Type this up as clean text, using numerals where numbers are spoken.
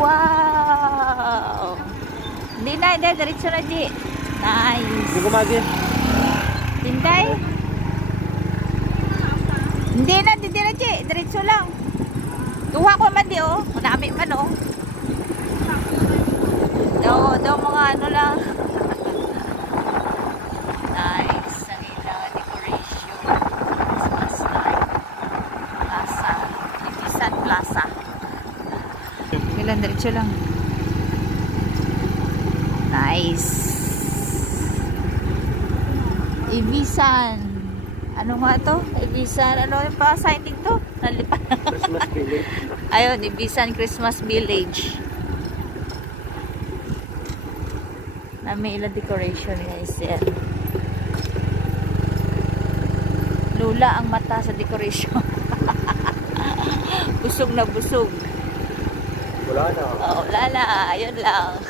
Wow! Hindi na, hindi. Diretso na, Di. Nice. Hindi kumagi. Tinday? Hindi na, hindi na, Di. Diretso lang. Duha ko man, Di, oh. Marami man, oh. Daw mga ano lang. Nice. Ang ilang decoration. Christmas light. Plaza. Ibisan Plaza. Ilan, diretso lang. Nice. Ibisan. Ano nga to? Ibisan. Ano yung pa-sighting to? Nalipan. Christmas Village. Ayun, Ibisan Christmas Village. Na may ilang decoration, guys. Yan. Lula ang mata sa decoration. Busog na busog. Wala na. Oh, wala na. Ayun lang.